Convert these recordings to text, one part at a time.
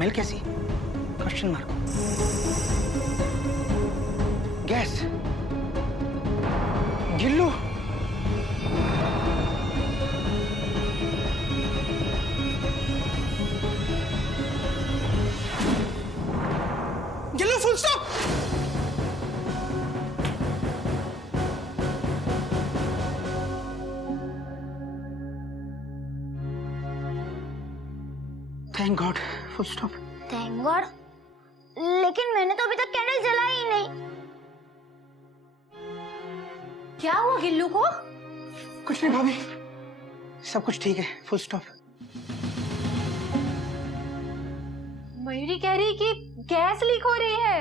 Smell कैसी? Question mark. Gas. Gillu. Gillu, full stop. Thank God, full stop. Thank God. लेकिन मैंने तो अभी तक कैंडल जलाई ही नहीं। क्या हुआ गिल्लू को? कुछ नहीं भाभी, सब कुछ ठीक है, फुल स्टॉप। मयूरी कह रही कि गैस लीक हो रही है।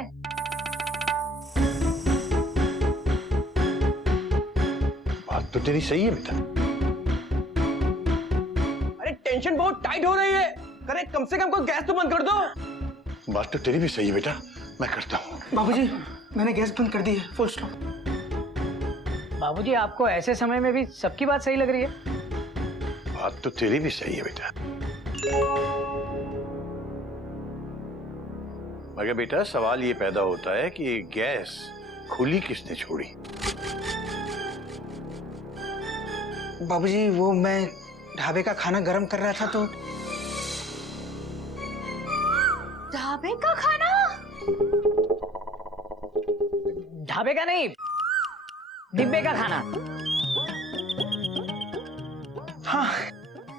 बात तो तेरी सही है बेटा। अरे टेंशन बहुत टाइट हो रही है, करे कम से कम कोई गैस तो बंद कर दो। बात तो तेरी भी सही है बेटा, मैं करता हूँ। बाबूजी, मैंने गैस बंद कर दी है, फुल स्टॉप। बाबूजी, आपको ऐसे समय में भी सबकी बात सही लग रही है? बात तो तेरी भी सही है बेटा, मगर बेटा सवाल ये पैदा होता है कि गैस खुली किसने छोड़ी? बाबूजी, वो मैं ढाबे का खाना गर्म कर रहा था तो। ढाबे का खाना? ढाबे का नहीं, डिब्बे का खाना। हाँ,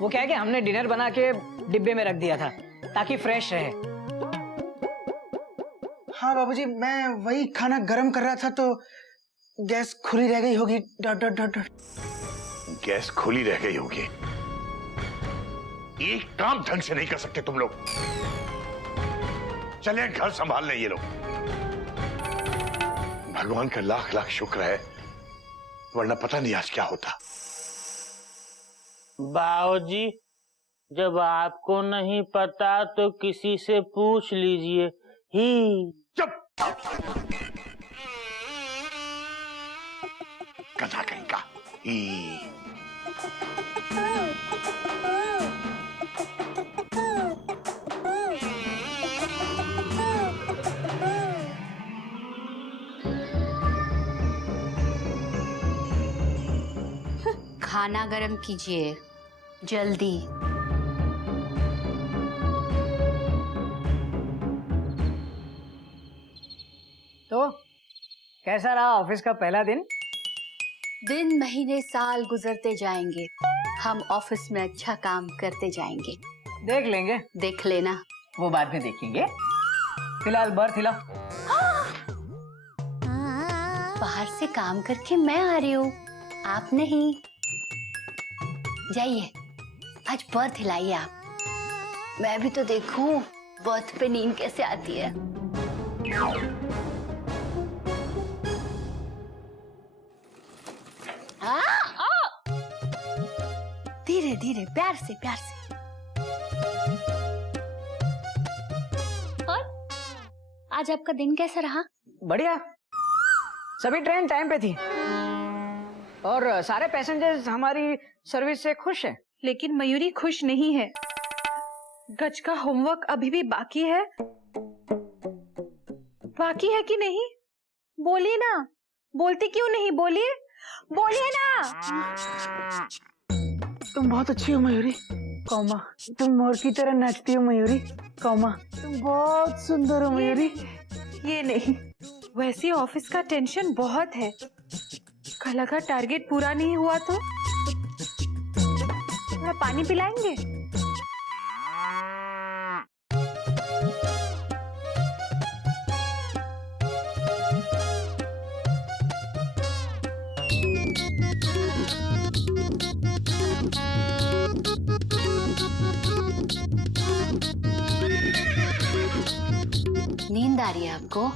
वो क्या है कि हमने डिनर बना के डिब्बे में रख दिया था ताकि फ्रेश रहे। हाँ बाबूजी, मैं वही खाना गर्म कर रहा था तो गैस खुली रह गई होगी। Dot dot dot dot. Gas खुली रह गई होगी। एक काम ढंग से नहीं कर सकते तुम लोग। चले घर संभालने ये लोग। भगवान का लाख लाख शुक्र है, वरना पता नहीं आज क्या होता। बाबूजी, जब आपको नहीं पता तो किसी से पूछ लीजिए। ही चुप। गधा कहीं का। खाना गरम कीजिए जल्दी। तो कैसा रहा ऑफिस का पहला दिन? दिन महीने साल गुजरते जाएंगे, हम ऑफिस में अच्छा काम करते जाएंगे। देख लेंगे, देख लेना। वो बाद में देखेंगे। फिलहाल बर्थ हिलाओ। बाहर से काम करके मैं आ रही हूँ, आप नहीं। जाइए, आज बर्थ हिलाइए आप। मैं भी तो देखूं बर्थ पे नींद कैसे आती है। धीरे धीरे, प्यार से प्यार से। और आज आपका दिन कैसा रहा? बढ़िया, सभी ट्रेन टाइम पे थी और सारे पैसेंजर्स हमारी सर्विस से खुश हैं। लेकिन मयूरी खुश नहीं है। गज का होमवर्क अभी भी बाकी है। बाकी है कि नहीं? बोलिए ना। बोलती क्यों नहीं? बोलिए, बोलिए ना। तुम बहुत अच्छी हो मयूरी। कौमा, तुम मोर की तरह नाचती हो मयूरी। कौमा, तुम बहुत सुंदर हो मयूरी। ये नहीं, वैसे ऑफिस का टेंशन बहुत है। कल अगर टारगेट पूरा नहीं हुआ तो? थोड़ा पानी पिलाएंगे? नींद आ रही है आपको?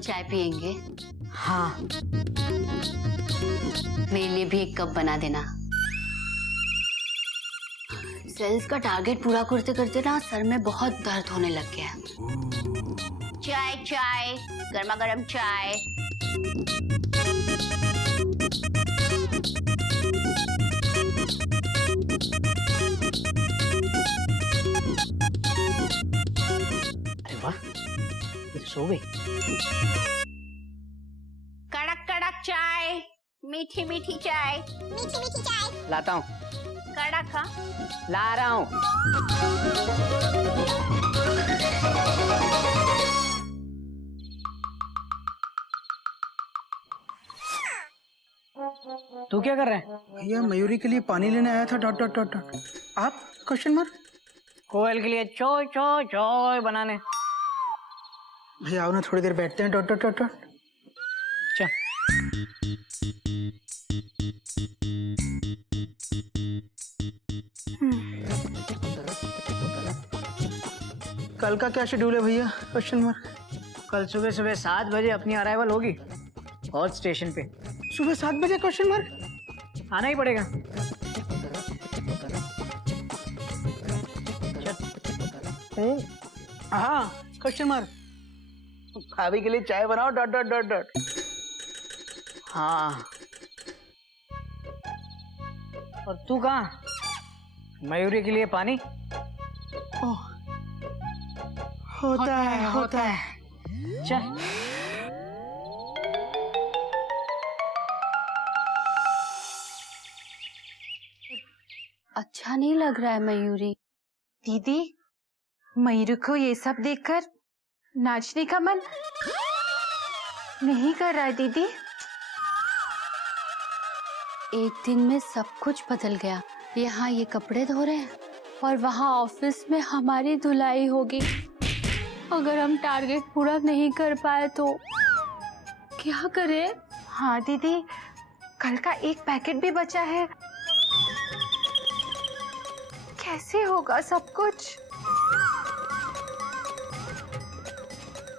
चाय पियेंगे? हाँ। मेरे लिए भी एक कप बना देना। सेल्स का टारगेट पूरा करते करते ना सर में बहुत दर्द होने लग गया है। चाय चाय, गर्मा गर्म चाय। सो गई। कड़क कड़क चाय, मीठी मीठी चाय। लाता हूँ, कड़क हाँ। ला रहा हूँ। तू क्या कर रहा है? भैया मयूरी के लिए पानी लेने आया था डॉट डॉट डॉट डॉट। आप क्वेश्चन मार्क। कोयल के लिए चोय चोय चोय बनाने। भैया आओ ना थोड़ी देर बैठते हैं डॉट डॉट डॉट डॉट। चल। कल का क्या शेड्यूल है भैया? Question mark. कल सुबह सुबह 7 बजे अपनी अराइवल होगी हॉल स्टेशन पे। सुबह 7 बजे? Question mark. आना ही पड़ेगा। हाँ क्वेश्चन मार्क। भाभी के लिए चाय बनाओ डॉट डॉट डॉट डॉट। हाँ। और तू कहाँ? मयूरी के लिए पानी। ओह, होता है। चल। अच्छा नहीं लग रहा है मयूरी। दीदी, मयूरी को ये सब देखकर नाचने का मन नहीं कर रहा है दीदी। एक दिन में सब कुछ बदल गया। यहाँ ये कपड़े धो रहे हैं और वहाँ ऑफिस में हमारी धुलाई होगी। अगर हम टारगेट पूरा नहीं कर पाए तो क्या करें? हाँ दीदी, कल का एक पैकेट भी बचा है। कैसे होगा सब कुछ?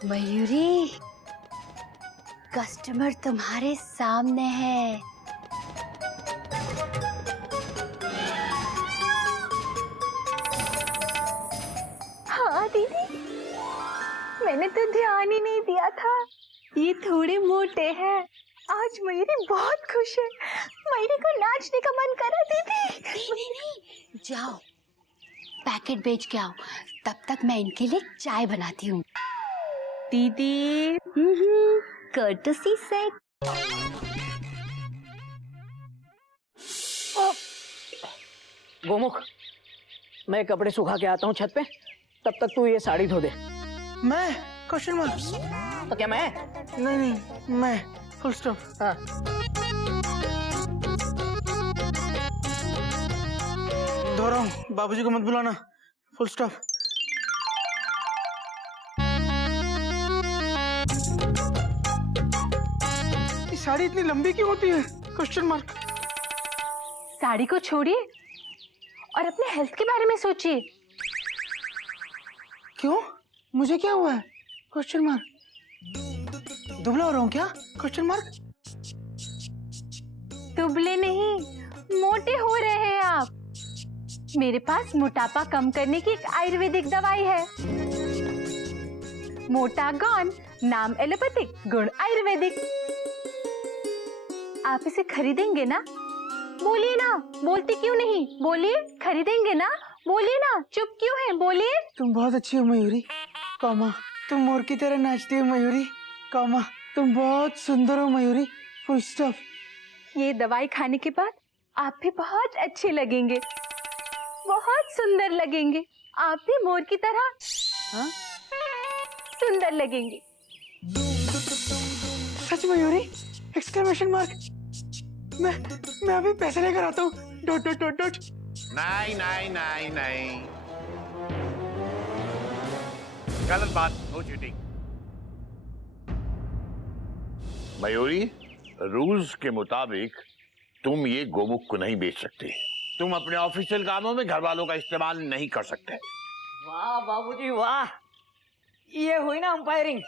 मयूरी, कस्टमर तुम्हारे सामने है। हाँ दीदी, मैंने तो ध्यान ही नहीं दिया था। ये थोड़े मोटे हैं। आज मयूरी बहुत खुश है। मयूरी को नाचने का मन करा दीदी। नहीं, जाओ पैकेट बेच के आओ। तब तक मैं इनके लिए चाय बनाती हूँ। दीदी कर्टसी से। गोमुख, मैं कपड़े सुखा के आता हूँ छत पे। तब तक तू ये साड़ी धो दे। मैं? Question mark. तो क्या मैं? नहीं मैं। Full stop. हाँ। धो रहा हूँ, बाबूजी को मत बुलाना। Full stop. ये साड़ी इतनी लंबी क्यों होती है? Question mark. साड़ी को छोड़िए और अपने हेल्थ के बारे में सोचिए। क्यों? मुझे क्या हुआ है? Question mark. दुबला हो रहा हूँ क्या? Question mark. दुबले नहीं, मोटे हो रहे हैं आप। मेरे पास मोटापा कम करने की एक आयुर्वेदिक दवाई है। मोटागॉन, नाम एलोपैथिक, गुण आयुर्वेदिक। आप इसे खरीदेंगे ना? बोलिए ना, बोलते क्यों नहीं? बोलिए, खरीदेंगे ना? बोलिए ना, चुप क्यों है? बोलिए। तुम बहुत अच्छी हो मयूरी, कौमा। तुम मोर की तरह नाचती हो मयूरी, कौमा। तुम बहुत सुंदर हो मयूरी, फुल स्टॉप। ये दवाई खाने के बाद आप भी बहुत अच्छे लगेंगे, बहुत सुंदर लगेंगे। आप भी मोर की तरह सुंदर लगेंगे। सच मयूरी? Exclamation mark. मैं अभी पैसे लेकर आता हूँ डॉट डॉट डॉट डॉट। नहीं गलत बात। No cheating. मयूरी, रूल्स के मुताबिक तुम ये गोमुख को नहीं बेच सकते। तुम अपने ऑफिशियल कामों में घर वालों का इस्तेमाल नहीं कर सकते। वाह बाबूजी वाह, ये हुई ना अंपायरिंग।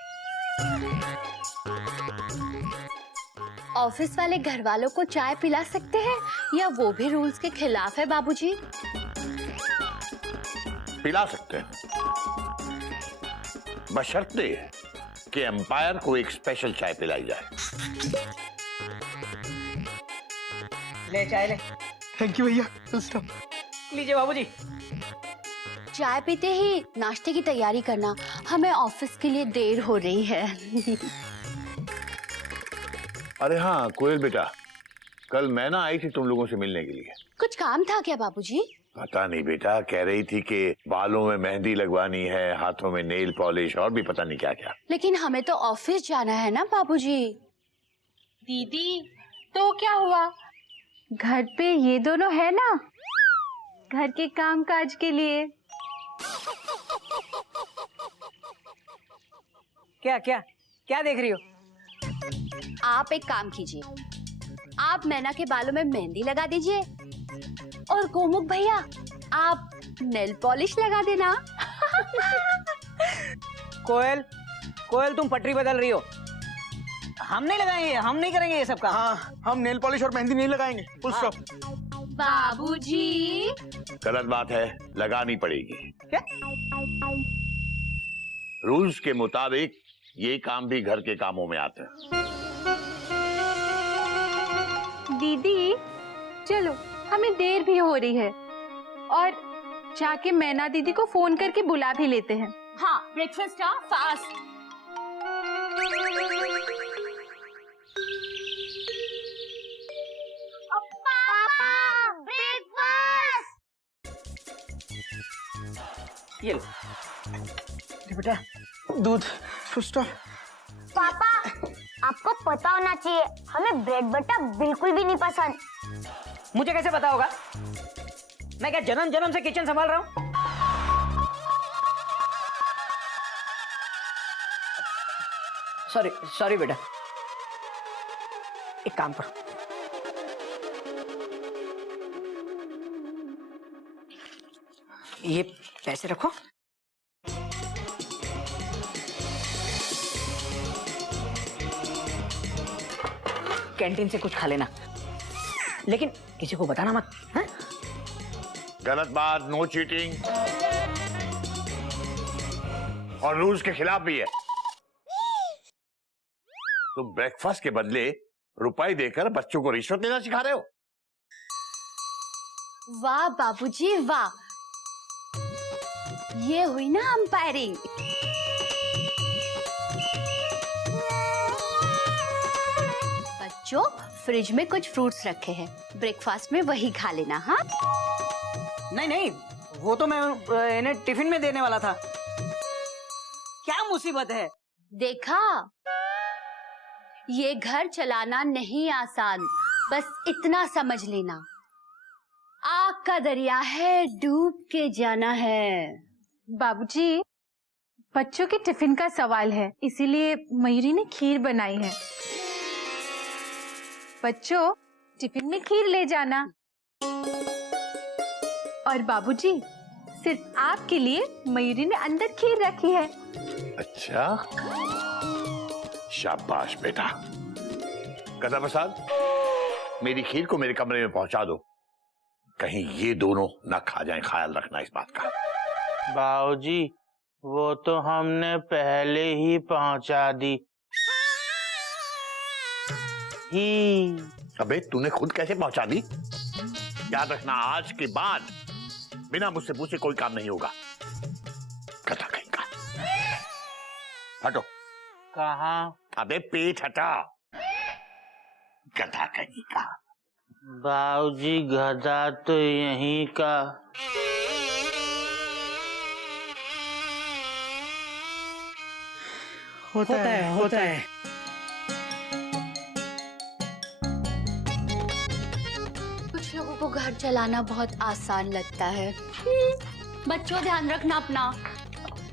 ऑफिस वाले घर वालों को चाय पिला सकते हैं या वो भी रूल्स के खिलाफ है बाबूजी? पिला सकते हैं, बशर्ते कि एम्पायर को एक स्पेशल चाय पिलाई जाए। ले चाय ले। थैंक यू भैया, फुल स्टॉप। लीजिए बाबूजी। चाय पीते ही नाश्ते की तैयारी करना, हमें ऑफिस के लिए देर हो रही है। अरे हाँ कोयल बेटा, कल मैं ना आई थी तुम लोगों से मिलने के लिए। कुछ काम था क्या बाबूजी? पता नहीं बेटा, कह रही थी कि बालों में मेहंदी लगवानी है, हाथों में नेल पॉलिश और भी पता नहीं क्या क्या। लेकिन हमें तो ऑफिस जाना है ना बाबूजी। दीदी तो क्या हुआ, घर पे ये दोनों है ना, घर के काम काज के लिए। क्या क्या क्या देख रही हो? आप एक काम कीजिए, आप मैना के बालों में मेहंदी लगा दीजिए और गोमुख भैया आप नेल पॉलिश लगा देना। कोयल, कोयल तुम पटरी बदल रही हो। हम नहीं लगाएंगे, हम नहीं करेंगे ये सब काम। हाँ, हम नेल पॉलिश और मेहंदी नहीं लगाएंगे, फुल स्टॉप। बाबूजी गलत बात है, लगानी पड़ेगी। क्या? रूल्स के मुताबिक ये काम भी घर के कामों में आते हैं। दीदी चलो, हमें देर भी हो रही है और जाके मैना दीदी को फोन करके बुला भी लेते हैं। हाँ, ब्रेकफास्ट का फास्ट। ये लो। बेटा दूध, फुल स्टॉप। पापा, आपको पता होना चाहिए हमें ब्रेड बटर बिल्कुल भी नहीं पसंद। मुझे कैसे पता होगा? मैं क्या जन्म जन्म से किचन संभाल रहा हूँ? सॉरी सॉरी बेटा, एक काम करो, ये पैसे रखो, कैंटीन से कुछ खा लेना, लेकिन किसी को बताना मत। हाँ? गलत बात, नो चीटिंग और रूल्स के खिलाफ भी है। तुम ब्रेकफास्ट के बदले रुपए देकर बच्चों को रिश्वत देना सिखा रहे हो। वाह बाबूजी वाह, ये हुई ना अंपायरिंग। बच्चों, फ्रिज में कुछ फ्रूट्स रखे हैं, ब्रेकफास्ट में वही खा लेना। हाँ नहीं नहीं, वो तो मैं इन्हें टिफिन में देने वाला था। क्या मुसीबत है? देखा, ये घर चलाना नहीं आसान, बस इतना समझ लेना, आग का दरिया है, डूब के जाना है। बाबूजी, बच्चों के टिफिन का सवाल है, इसीलिए मयूरी ने खीर बनाई है। बच्चों, टिफिन में खीर ले जाना। और बाबूजी, सिर्फ आपके लिए मयूरी ने अंदर खीर रखी है। अच्छा, शाबाश बेटा। गदा प्रसाद, मेरी खीर को मेरे कमरे में पहुंचा दो, कहीं ये दोनों ना खा जाएं, ख्याल रखना इस बात का। बाबूजी, वो तो हमने पहले ही पहुंचा दी ही। अबे तूने खुद कैसे पहुंचा दी? याद रखना, आज के बाद बिना मुझसे पूछे कोई काम नहीं होगा। गधा कहीं का। हटो। कहाँ? अबे पेट हटा, गधा कहीं का। बाबूजी, गधा तो यहीं का। होता है। कुछ लोगों को घर चलाना बहुत आसान लगता है। बच्चों, ध्यान रखना अपना।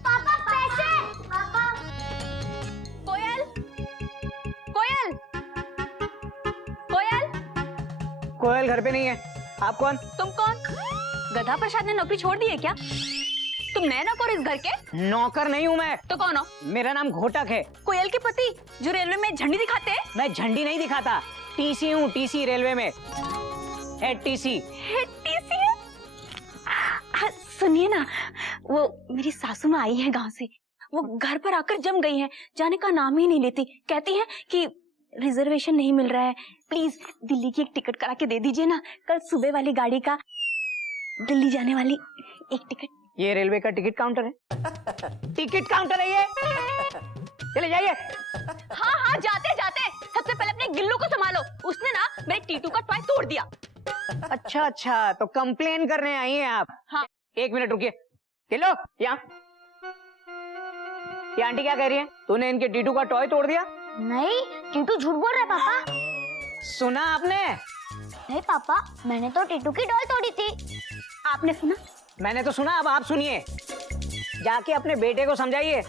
पापा पैसे। पापा। कोयल, कोयल, कोयल, कोयल घर पे नहीं है। आप कौन? तुम कौन? गधा प्रसाद ने नौकरी छोड़ दी है क्या? तुम नए नौकर इस घर के? नौकर नहीं हूँ मैं। तो कौन हो? मेरा नाम घोटक है। कोयल के पति जो रेलवे में झंडी दिखाते हैं? मैं झंडी नहीं दिखाता, टीसी हूँ, टीसी रेलवे में, हेड टीसी। सुनिए ना, वो मेरी सासू माँ आई है गांव से, वो घर पर आकर जम गई हैं, जाने का नाम ही नहीं लेती। कहती हैं कि रिजर्वेशन नहीं मिल रहा है, प्लीज दिल्ली की एक टिकट करा के दे दीजिए ना, कल सुबह वाली गाड़ी का दिल्ली जाने वाली एक टिकट। ये रेलवे का टिकट काउंटर है। टिकट काउंटर है ये। चले जाइए। हाँ हाँ जाते जाते सबसे पहले अपने गिल्लू को संभालो, उसने ना मेरे टीटू का टॉय तोड़ दिया। अच्छा अच्छा, तो कंप्लेन करने आई हैं आप? हाँ। 1 मिनट रुकिए। गिल्लू यहाँ। ये आंटी क्या कह रही है? तूने इनके टीटू का टॉय तोड़ दिया? नहीं, टीटू झूठ बोल रहा है पापा। सुना आपने? नहीं पापा, मैंने तो टीटू की डॉल तोड़ी थी। आपने सुना? मैंने तो सुना, अब आप सुनिए। जाके अपने बेटे को समझाइए,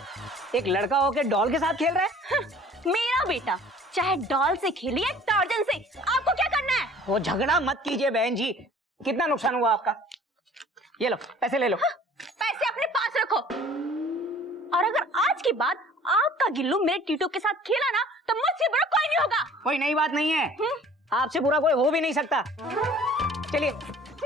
एक लड़का होके डॉल के साथ खेल रहा है। मेरा बेटा चाहे डॉल से खेले या टार्जन से, आपको क्या करना है? वो झगड़ा मत कीजिए बहन जी। कितना नुकसान हुआ आपका? ये लो, पैसे ले लो। पैसे अपने पास रखो। और अगर आज के बाद आपका गिल्लू मेरे टीटू के साथ खेला ना, तो मुझसे बुरा कोई नहीं होगा। कोई नई बात नहीं है, आपसे बुरा कोई हो भी नहीं सकता। चलिए,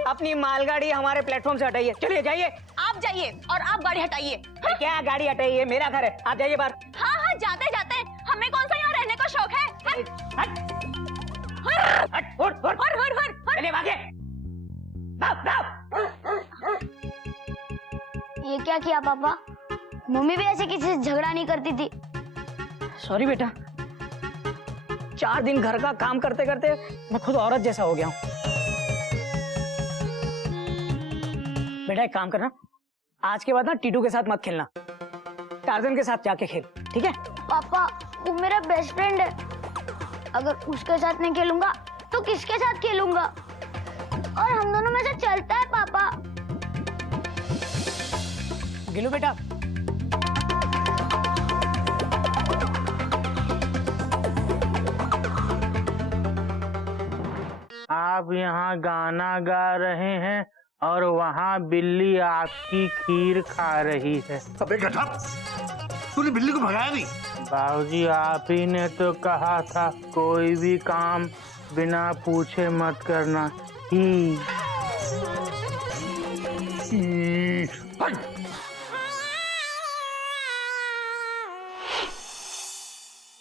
अपनी मालगाड़ी हमारे प्लेटफॉर्म से हटाइए। चलिए जाइए। आप जाइए और आप गाड़ी हटाइए। क्या गाड़ी हटाइए? मेरा घर है, आप जाइए बाहर। हाँ हाँ जाते जाते, हमें कौन सा यहाँ रहने का शौक है? हट, हट, उठ, उठ। चलिए भागे। भाग, भाग। ये क्या किया पापा? मम्मी भी ऐसे किसी से झगड़ा नहीं करती थी। सॉरी बेटा, 4 दिन घर का काम करते करते मैं खुद औरत जैसा हो गया हूँ। बेटा एक काम करना, आज के बाद ना टीटू के साथ मत खेलना, टार्जन के साथ जाके खेल, ठीक है? पापा, वो मेरा बेस्ट फ्रेंड है। अगर उसके साथ नहीं खेलूंगा तो किसके साथ खेलूंगा? और हम दोनों में से चलता है पापा। गिल्लू बेटा, आप यहाँ गाना गा रहे हैं और वहाँ बिल्ली आपकी खीर खा रही है। अबे गधा, तूने बिल्ली को भगाया नहीं? बाबूजी, आप ही ने तो कहा था कोई भी काम बिना पूछे मत करना। ही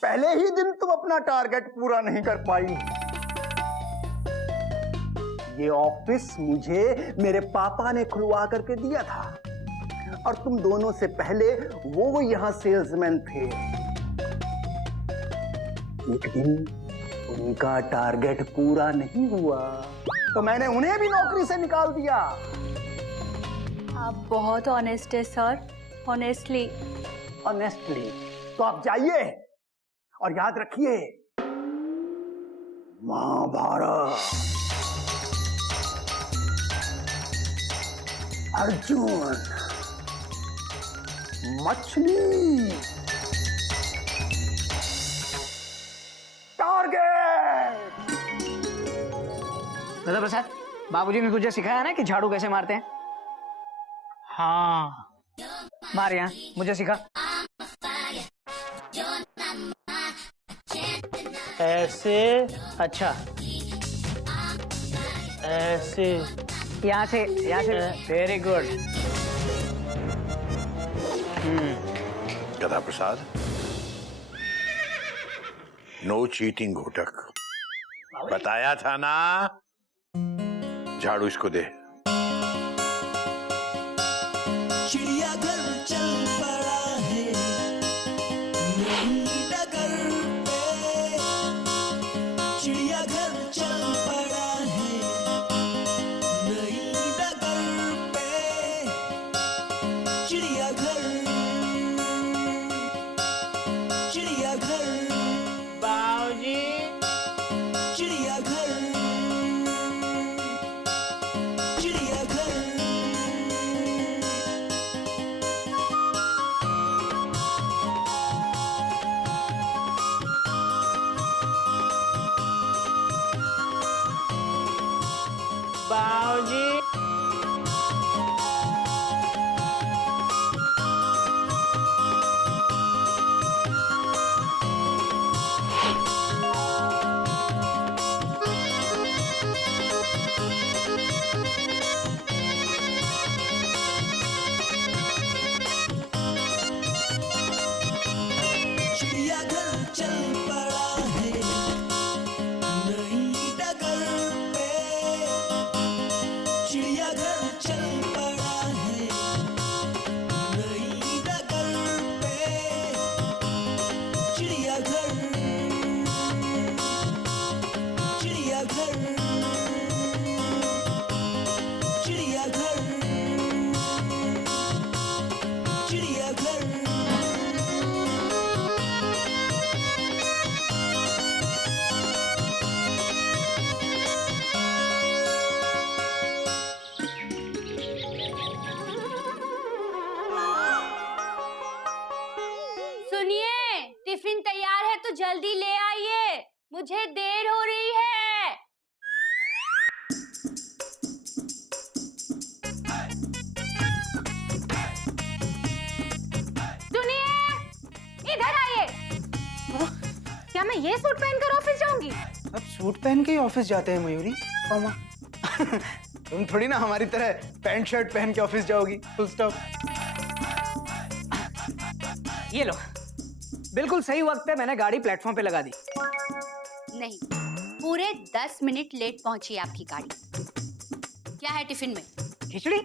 पहले ही दिन तुम अपना टारगेट पूरा नहीं कर पाई। ये ऑफिस मुझे मेरे पापा ने खुलवा करके दिया था और तुम दोनों से पहले वो यहां सेल्समैन थे। एक दिन उनका टारगेट पूरा नहीं हुआ तो मैंने उन्हें भी नौकरी से निकाल दिया। आप बहुत ऑनेस्ट है सर, ऑनेस्टली। ऑनेस्टली। तो आप जाइए और याद रखिए, महाभारत, अर्जुन, मछली, टारगेट। दादा प्रसाद, बाबूजी ने तुझे सिखाया ना कि झाड़ू कैसे मारते हैं? हाँ। मार यहाँ, मुझे सिखा। ऐसे, अच्छा, ऐसे, यहाँ से वेरी गुड। गधा प्रसाद, नो चीटिंग घोटक। बताया था ना? झाड़ू इसको दे। चिड़ियाघर चल पड़ा है नई डगर पे, चिड़ियाघर चल पड़ा है नई डगर पे, चिड़ियाघर, चिड़ियाघर, बाबूजी, चिड़ियाघर, चिड़ियाघर। बाबूजी, चिड़ियाघर चल पड़ा है नई डगर पे, चिड़ियाघर चिड़ियाघर सुनिए, टिफिन तैयार है तो जल्दी ले आइए, मुझे देर हो रही है। सुनिए, इधर आइए। क्या मैं ये सूट पहनकर ऑफिस जाऊंगी? अब सूट पहन के ही ऑफिस जाते हैं मयूरी। कौमा तुम थोड़ी ना हमारी तरह पैंट शर्ट पहन के ऑफिस जाओगी। Full stop. ये लो, बिल्कुल सही वक्त पे मैंने गाड़ी प्लेटफॉर्म पे लगा दी। नहीं, पूरे 10 मिनट लेट पहुंची आपकी गाड़ी। क्या है टिफिन में? खिचड़ी?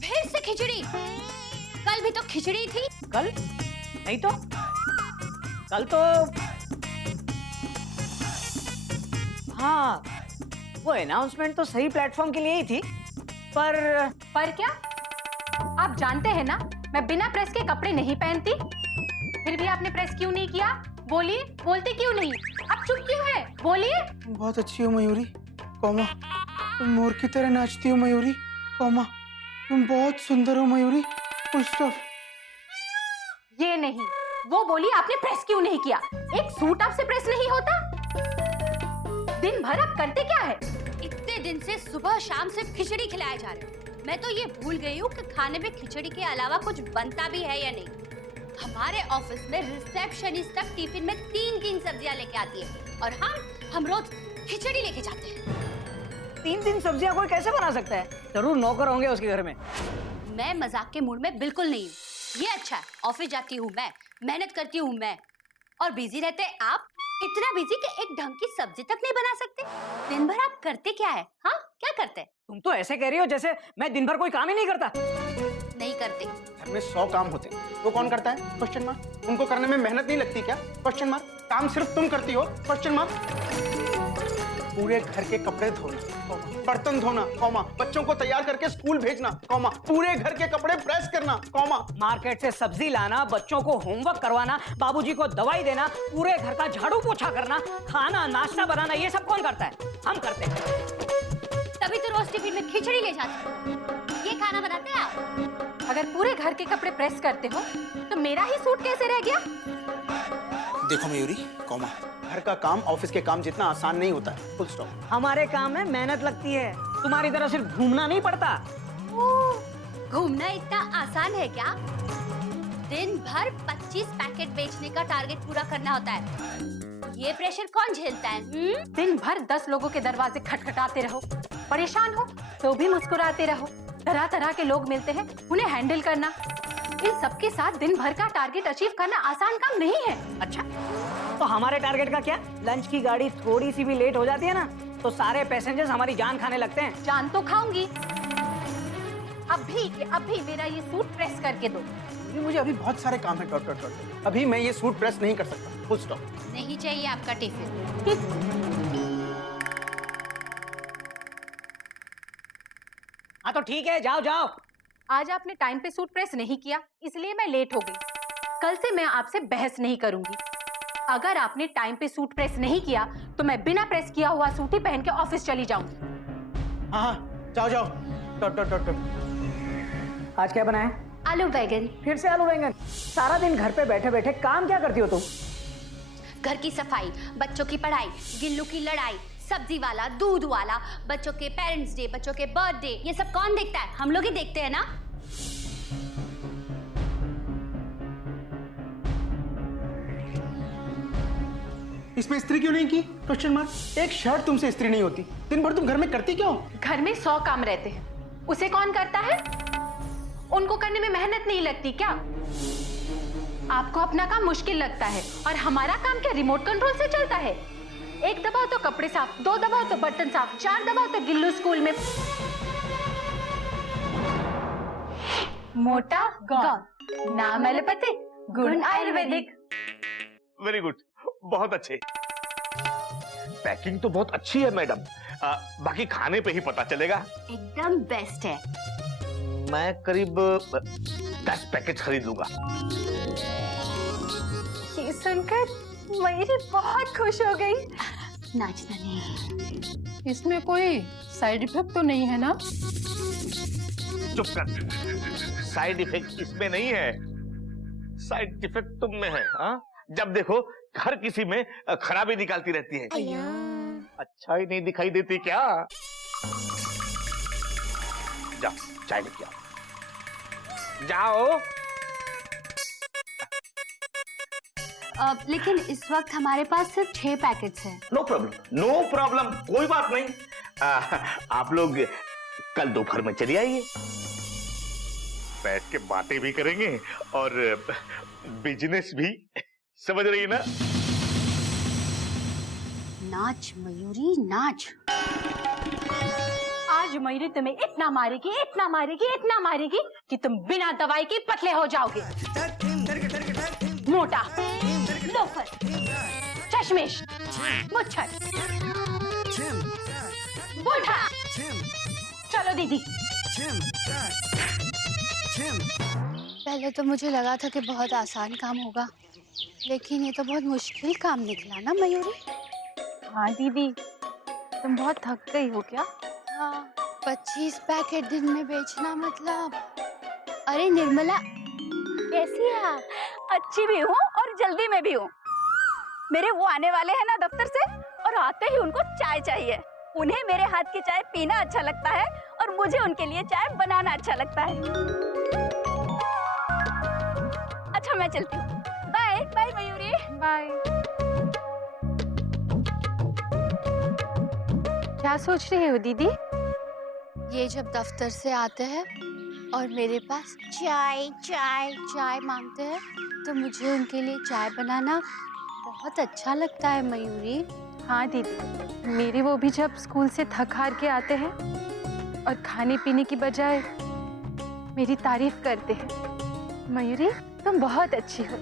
फिर से खिचड़ी? कल भी तो खिचड़ी थी। कल? नहीं तो कल तो हाँ, वो अनाउंसमेंट तो सही प्लेटफॉर्म के लिए ही थी, पर क्या? आप जानते हैं ना, मैं बिना प्रेस के कपड़े नहीं पहनती। फिर भी आपने प्रेस क्यों नहीं किया? बोलिए, बोलते क्यों नहीं? आप चुप क्यों है? बोलिए। तुम बहुत अच्छी हो मयूरी। कौमा तुम मोर की तरह नाचती हो मयूरी। कौमा तुम बहुत सुंदर हो मयूरी। Full stop. ये नहीं, वो बोली आपने प्रेस क्यों नहीं किया? एक सूट आपसे प्रेस नहीं होता? दिन भर आप करते क्या है? इतने दिन से सुबह शाम सिर्फ खिचड़ी खिलाए जा रहे हैं। मैं तो ये भूल गई हूँ कि खाने में खिचड़ी के अलावा कुछ बनता भी है या नहीं। हमारे ऑफिस में रिसेप्शनिस्ट तक टिफिन में 3 सब्जियां लेके आती है और हम रोज खिचड़ी लेके जाते हैं। 3 सब्जियां कोई कैसे बना सकता है? जरूर नौकर होंगे उसके घर में। मैं मजाक के मूड में बिल्कुल नहीं हूँ। ये अच्छा है, ऑफिस जाती हूँ मैं, मेहनत करती हूँ मैं, और बिजी रहते आप। इतना बिजी कि एक ढंग की सब्जी तक नहीं बना सकते। दिन भर आप करते क्या है? हाँ, क्या करते? तुम तो ऐसे कह रही हो जैसे मैं दिन भर कोई काम ही नहीं करता। नहीं करते। घर में 100 काम होते हैं, वो कौन करता है? Question mark. उनको करने में मेहनत नहीं लगती क्या? Question mark. काम सिर्फ तुम करती हो? Question mark. पूरे घर के कपड़े धोना, बर्तन धोना, कौमा बच्चों को तैयार करके स्कूल भेजना, कौमा पूरे घर के कपड़े प्रेस करना, कौमा मार्केट से सब्जी लाना, बच्चों को होमवर्क करवाना, बाबूजी को दवाई देना, पूरे घर का झाड़ू पोछा करना, खाना नाश्ता बनाना, ये सब कौन करता है? हम करते हैं। तभी तो रोज टिफिन में खिचड़ी ले जाते हो। ये खाना बनाते हैं आप? अगर पूरे घर के कपड़े प्रेस करते हो तो मेरा ही सूट कैसे रह गया? देखो मयूरी, कौमा घर का काम ऑफिस के काम जितना आसान नहीं होता है। Full stop. हमारे काम में मेहनत लगती है, तुम्हारी तरह सिर्फ घूमना नहीं पड़ता। घूमना इतना आसान है क्या? दिन भर 25 पैकेट बेचने का टारगेट पूरा करना होता है। ये प्रेशर कौन झेलता है? दिन भर 10 लोगों के दरवाजे खटखटाते रहो, परेशान हो तो भी मुस्कुराते रहो। तरह तरह के लोग मिलते हैं, उन्हें हैंडल करना, इन सबके साथ दिन भर का टारगेट अचीव करना आसान काम नहीं है। अच्छा, तो हमारे टारगेट का क्या? लंच की गाड़ी थोड़ी सी भी लेट हो जाती है ना, तो सारे पैसेंजर्स हमारी जान खाने लगते हैं। जान तो खाऊंगी। अभी के अभी मेरा ये सूट प्रेस करके दो। मुझे अभी बहुत सारे काम है। Dot dot dot. अभी मैं ये सूट प्रेस नहीं कर सकता। Full stop. नहीं चाहिए आपका टिफिन। हाँ तो ठीक है, जाओ जाओ। आज आपने टाइम पे सूट प्रेस नहीं किया, इसलिए मैं लेट हो गई। कल से मैं आपसे बहस नहीं करूंगी। अगर आपने टाइम पे सूट प्रेस नहीं किया तो मैं बिना प्रेस किया हुआ सूट ही पहन के ऑफिस चली जाऊंगी। हाँ जाओ जाओ। Dot dot dot dot. आज क्या बनाया? आलू बैगन। फिर से आलू बैंगन? सारा दिन घर पे बैठे बैठे काम क्या करती हो तुम? घर की सफाई, बच्चों की पढ़ाई, गिल्लू की लड़ाई, सब्जी वाला, दूध वाला, बच्चों के पेरेंट्स डे, बच्चों के बर्थडे, ये सब कौन देखता है? हम लोग ही देखते हैं ना। इसमें इस्त्री क्यों नहीं की? Question mark. एक शर्ट तुमसे इस्त्री नहीं होती। दिन भर तुम घर में करती क्या हो? घर में 100 काम रहते हैं, उसे कौन करता है? उनको करने में मेहनत नहीं लगती क्या? आपको अपना काम मुश्किल लगता है और हमारा काम क्या रिमोट कंट्रोल से चलता है? एक दबाओ तो कपड़े साफ, 2 दबाओ तो बर्तन साफ, 4 दबाओ तो गिल्लू स्कूल में। मोटा गौन, नाम एलोपैथिक, गुण आयुर्वेदिक। वेरी गुड, बहुत अच्छे। पैकिंग तो बहुत अच्छी है मैडम, बाकी खाने पे ही पता चलेगा। एकदम बेस्ट है। मैं करीब 10 पैकेट खरीद लूंगा। ये सुनकर मयूरी बहुत खुश हो गई। नाचना नहीं। इसमें कोई साइड इफेक्ट तो नहीं है ना? चुप कर, साइड इफेक्ट इसमें नहीं है, साइड इफेक्ट तुम में है। हाँ, जब देखो हर किसी में खराबी निकालती रहती है। अच्छा ही नहीं दिखाई देती क्या? जाओ चाय लेके आओ, जाओ। लेकिन इस वक्त हमारे पास सिर्फ 6 पैकेट्स हैं। नो प्रॉब्लम, नो प्रॉब्लम, कोई बात नहीं। आप लोग कल दोपहर में चली आइए, बैठ के बातें भी करेंगे और बिजनेस भी, समझ रही है ना? नाच मयूरी नाच। आज मयूरी तुम्हें इतना मारेगी, इतना मारेगी, इतना मारेगी कि तुम बिना दवाई के पतले हो जाओगे। मोटा, लोफर, चश्मिश, मुच्छर, बूढ़ा। चलो दीदी। पहले तो मुझे लगा था कि बहुत आसान काम होगा, लेकिन ये तो बहुत मुश्किल काम निकला ना मयूरी। हाँ दीदी, तुम बहुत थक गई हो क्या? हाँ, 25 पैकेट दिन में बेचना मतलब। अरे निर्मला, कैसी है आप? अच्छी भी हूँ और जल्दी में भी हूँ। मेरे वो आने वाले हैं ना दफ्तर से, और आते ही उनको चाय चाहिए। उन्हें मेरे हाथ की चाय पीना अच्छा लगता है और मुझे उनके लिए चाय बनाना अच्छा लगता है। अच्छा मैं चलती हूँ। Bye bye Mayuri. बाय। क्या सोच रही हो दीदी? ये जब दफ्तर से आते हैं और मेरे पास चाय चाय चाय मांगते हैं, तो मुझे उनके लिए चाय बनाना बहुत अच्छा लगता है मयूरी। हाँ दीदी, मेरे वो भी जब स्कूल से थक हार के आते हैं और खाने पीने की बजाय मेरी तारीफ करते हैं। मयूरी तुम बहुत अच्छी हो,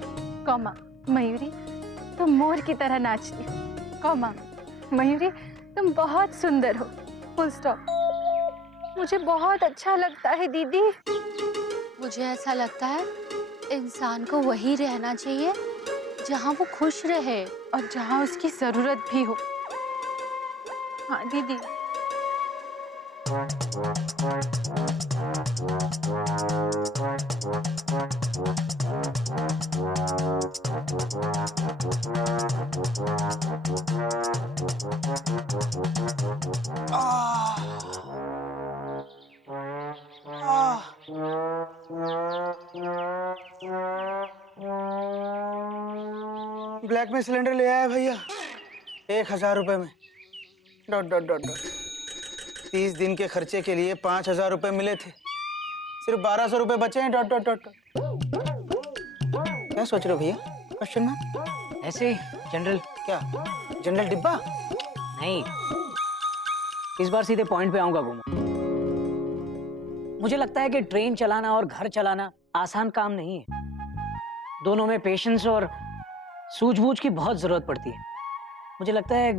कौमा मयूरी तुम मोर की तरह नाचती हो, कौमा मयूरी तुम बहुत सुंदर हो, फुल स्टॉप। मुझे बहुत अच्छा लगता है दीदी। मुझे ऐसा लगता है इंसान को वही रहना चाहिए जहाँ वो खुश रहे और जहाँ उसकी जरूरत भी हो। हाँ दीदी। ब्लैक में सिलेंडर ले आया भैया, 1000 रुपए में। डॉट डॉट डॉट डॉट 30 दिन के खर्चे के लिए 5000 रुपए मिले थे, सिर्फ 1200 रुपए बचे हैं। Dot dot dot. क्या सोच रहे हो भैया? Question mark? ऐसे जनरल। क्या जनरल डिब्बा? नहीं, इस बार सीधे पॉइंट पे आऊंगा घूमो। मुझे लगता है कि ट्रेन चलाना और घर चलाना आसान काम नहीं है। दोनों में पेशेंस और सूझबूझ की बहुत जरूरत पड़ती है। मुझे लगता है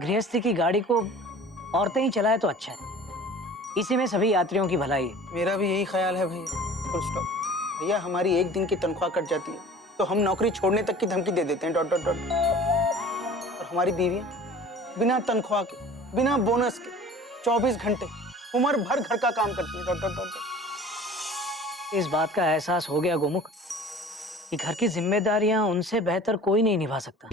गृहस्थी की गाड़ी को औरतें ही चलाए तो अच्छा है, इसी में सभी यात्रियों की भलाई है। मेरा भी यही ख्याल है भैया। Full stop. भैया हमारी एक दिन की तनख्वाह कट जाती है तो हम नौकरी छोड़ने तक की धमकी दे देते हैं। Dot dot dot. और हमारी बीवियां बिना तनख्वाह के, बिना बोनस के 24 घंटे उम्र भर घर का काम करती है। Dot dot dot. इस बात का एहसास हो गया गोमुख कि घर की जिम्मेदारियां उनसे बेहतर कोई नहीं निभा सकता।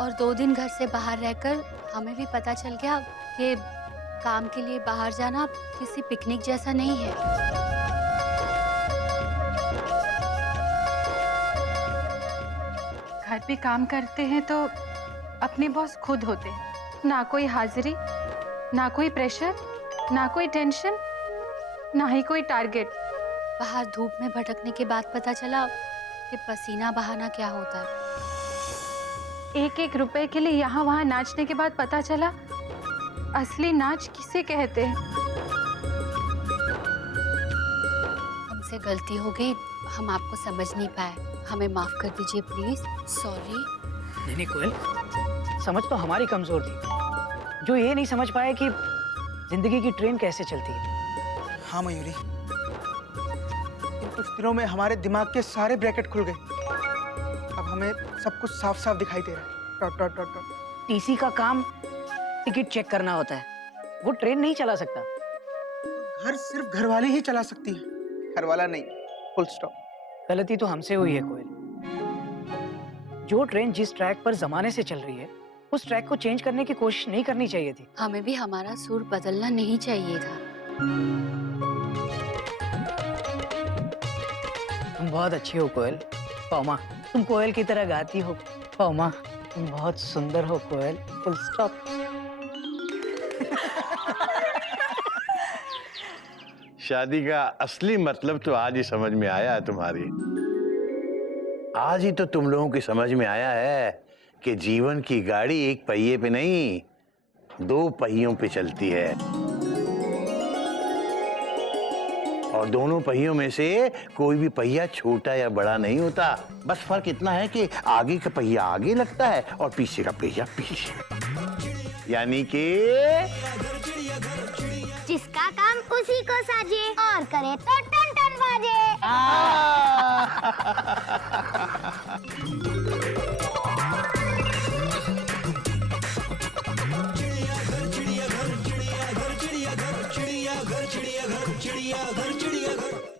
और 2 दिन घर से बाहर रहकर हमें भी पता चल गया कि काम के लिए बाहर जाना किसी पिकनिक जैसा नहीं है। घर पे काम करते हैं तो अपने बॉस खुद होते हैं, ना कोई हाजिरी, ना कोई प्रेशर, ना कोई टेंशन, ना ही कोई टारगेट। बाहर धूप में भटकने के बाद पता चला कि पसीना बहाना क्या होता है। 1-1 रुपए के लिए यहाँ वहाँ नाचने के बाद पता चला असली नाच किसे कहते हैं। हमसे गलती हो गई, हम आपको समझ नहीं पाए, हमें माफ कर दीजिए प्लीज। सॉरी। नहीं कोयल, समझ तो हमारी कमजोर थी, जो ये नहीं समझ पाए कि जिंदगी की ट्रेन कैसे चलती है। हाँ मयूरी, इन कुछ दिनों में हमारे दिमाग के सारे ब्रैकेट खुल गए। अब हमें सब कुछ साफ साफ दिखाई दे रहा है। Dot dot dot dot. TC का काम टिकट चेक करना होता है, वो ट्रेन नहीं चला सकता। घर सिर्फ घरवाले ही चला सकती है, घर वाला नहीं। Full stop. गलती तो हमसे हुई है कोयल। जो ट्रेन जिस ट्रैक पर जमाने से चल रही है, उस ट्रैक को चेंज करने की कोशिश नहीं करनी चाहिए थी। हमें भी हमारा सुर बदलना नहीं चाहिए था। तुम बहुत अच्छी हो कोयल। पौमा, तुम कोयल की तरह गाती हो। पौमा, तुम बहुत सुंदर हो कोयल। Full stop. शादी का असली मतलब तो आज ही समझ में आया है तुम्हारी। आज ही तो तुम लोगों की समझ में आया है कि जीवन की गाड़ी एक पहिए पे नहीं, 2 पहियों पे चलती है, और दोनों पहियों में से कोई भी पहिया छोटा या बड़ा नहीं होता। बस फर्क इतना है कि आगे का पहिया आगे लगता है और पीछे का पहिया पीछे। यानी कि जिसका काम उसी को साजे और करे तो टन टन बाजे।